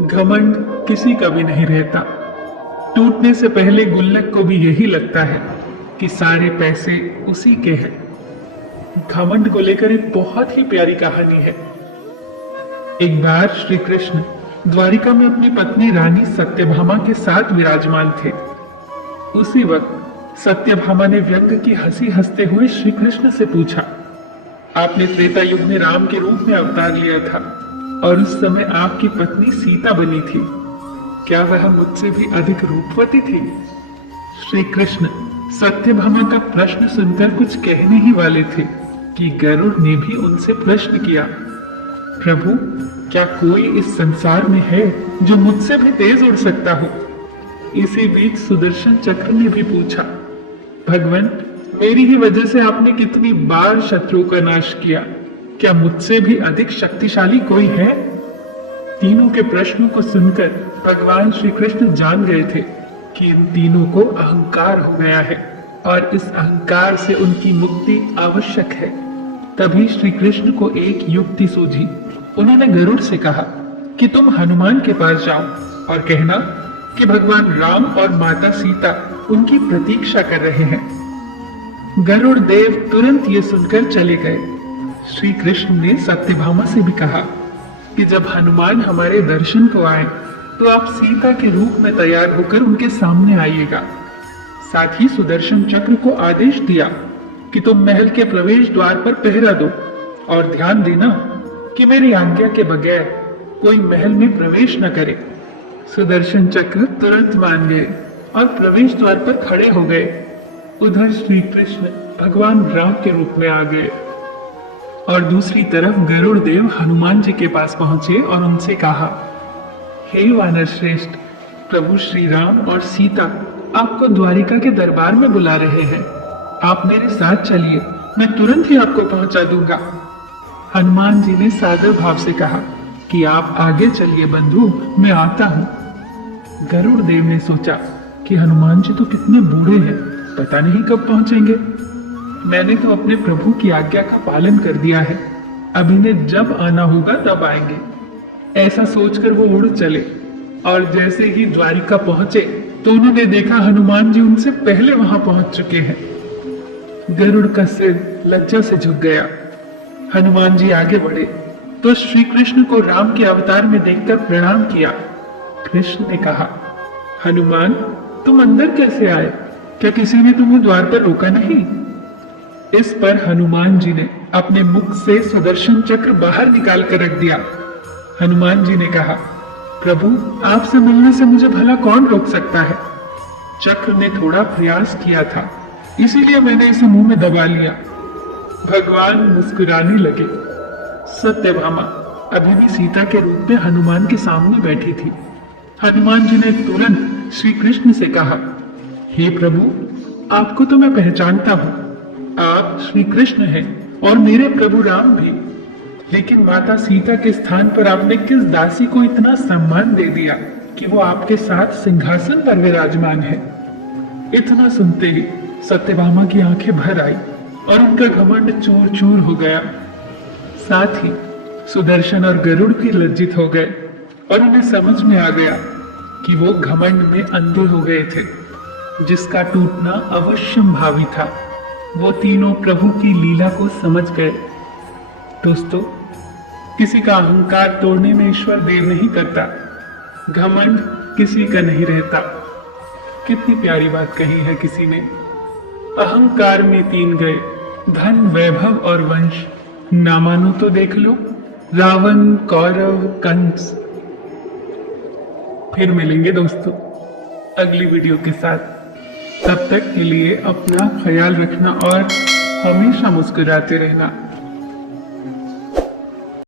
घमंड किसी का भी नहीं रहता। टूटने से पहले गुल्लक को भी यही लगता है कि सारे पैसे उसी के हैं। घमंड को लेकर एक बहुत ही प्यारी कहानी है। एक बार श्री कृष्ण द्वारिका में अपनी पत्नी रानी सत्यभामा के साथ विराजमान थे। उसी वक्त सत्यभामा ने व्यंग की हंसी हंसते हुए श्री कृष्ण से पूछा, आपने त्रेता युग में राम के रूप में अवतार लिया था और उस समय आपकी पत्नी सीता बनी थी। क्या वह मुझसे भी अधिक रूपवती थी? श्री कृष्ण सत्यभामा का प्रश्न सुनकर कुछ कहने ही वाले थे कि गरुड़ ने भी उनसे प्रश्न किया, प्रभु क्या कोई इस संसार में है जो मुझसे भी तेज उड़ सकता हो? इसी बीच सुदर्शन चक्र ने भी पूछा, भगवान मेरी ही वजह से आपने कितनी बार शत्रुओं का नाश किया, क्या मुझसे भी अधिक शक्तिशाली कोई है? तीनों के प्रश्नों को सुनकर भगवान श्री कृष्ण जान गए थे कि इन तीनों को अहंकार हो गया है और इस अहंकार से उनकी मुक्ति आवश्यक है। तभी श्री कृष्ण को एक युक्ति सूझी। उन्होंने गरुड़ से कहा कि तुम हनुमान के पास जाओ और कहना कि भगवान राम और माता सीता उनकी प्रतीक्षा कर रहे हैं। गरुड़ देव तुरंत ये सुनकर चले गए। श्री कृष्ण ने सत्यभामा से भी कहा कि जब हनुमान हमारे दर्शन को आए तो आप सीता के रूप में तैयार होकर उनके सामने आइएगा। साथ ही सुदर्शन चक्र को आदेश दिया कि तुम महल के प्रवेश द्वार पर पहरा दो और ध्यान देना कि मेरी आज्ञा के बगैर कोई महल में प्रवेश न करे। सुदर्शन चक्र तुरंत मान गए और प्रवेश द्वार पर खड़े हो गए। उधर श्री कृष्ण भगवान राम के रूप में आ गए और दूसरी तरफ गरुड़ देव हनुमान जी के पास पहुंचे और उनसे कहा, हे वानर श्रेष्ठ, प्रभु श्री राम और सीता आपको द्वारिका के दरबार में बुला रहे हैं। आप मेरे साथ चलिए, मैं तुरंत ही आपको पहुंचा दूंगा। हनुमान जी ने सादर भाव से कहा कि आप आगे चलिए बंधु, मैं आता हूं। गरुड़ देव ने सोचा कि हनुमान जी तो कितने बूढ़े हैं, पता नहीं कब पहुंचेंगे। मैंने तो अपने प्रभु की आज्ञा का पालन कर दिया है, अब इन्हें जब आना होगा तब आएंगे। ऐसा सोचकर वो उड़ चले और जैसे ही द्वारिका पहुंचे तो उन्होंने देखा हनुमान जी उनसे पहले वहां पहुंच चुके हैं। गरुड़ का सिर लज्जा से झुक गया। हनुमान जी आगे बढ़े तो श्री कृष्ण को राम के अवतार में देखकर प्रणाम किया। कृष्ण ने कहा, हनुमान तुम अंदर कैसे आए? क्या किसी ने तुम्हें द्वार पर रोका नहीं? इस पर हनुमान जी ने अपने मुख से सुदर्शन चक्र बाहर निकाल कर रख दिया। हनुमान जी ने कहा, प्रभु आपसे मिलने से मुझे भला कौन रोक सकता है? चक्र ने थोड़ा प्रयास किया था, इसीलिए मैंने इसे मुंह में दबा लिया। भगवान मुस्कुराने लगे। सत्यभामा अभी भी सीता के रूप में हनुमान के सामने बैठी थी। हनुमान जी ने तुरंत श्री कृष्ण से कहा, हे प्रभु आपको तो मैं पहचानता हूँ, आप श्री कृष्ण हैं और मेरे प्रभु राम भी, लेकिन माता सीता के स्थान पर आपने किस दासी को इतना सम्मान दे दिया कि वो आपके साथ सिंहासन पर विराजमान है? इतना सुनते ही सत्यभामा की आंखें भर आई और उनका घमंड चूर चूर हो गया। साथ ही सुदर्शन और गरुड़ भी लज्जित हो गए और उन्हें समझ में आ गया कि वो घमंड में अंधे हो गए थे, जिसका टूटना अवश्यंभावी था। वो तीनों प्रभु की लीला को समझ गए। दोस्तों, किसी का अहंकार तोड़ने में ईश्वर देर नहीं करता, घमंड किसी का नहीं रहता। कितनी प्यारी बात कही है किसी ने, अहंकार में तीन गए, धन वैभव और वंश, ना मानो तो देख लो रावण कौरव कंस। फिर मिलेंगे दोस्तों अगली वीडियो के साथ। तब तक के लिए अपना ख्याल रखना और हमेशा मुस्कुराते रहना।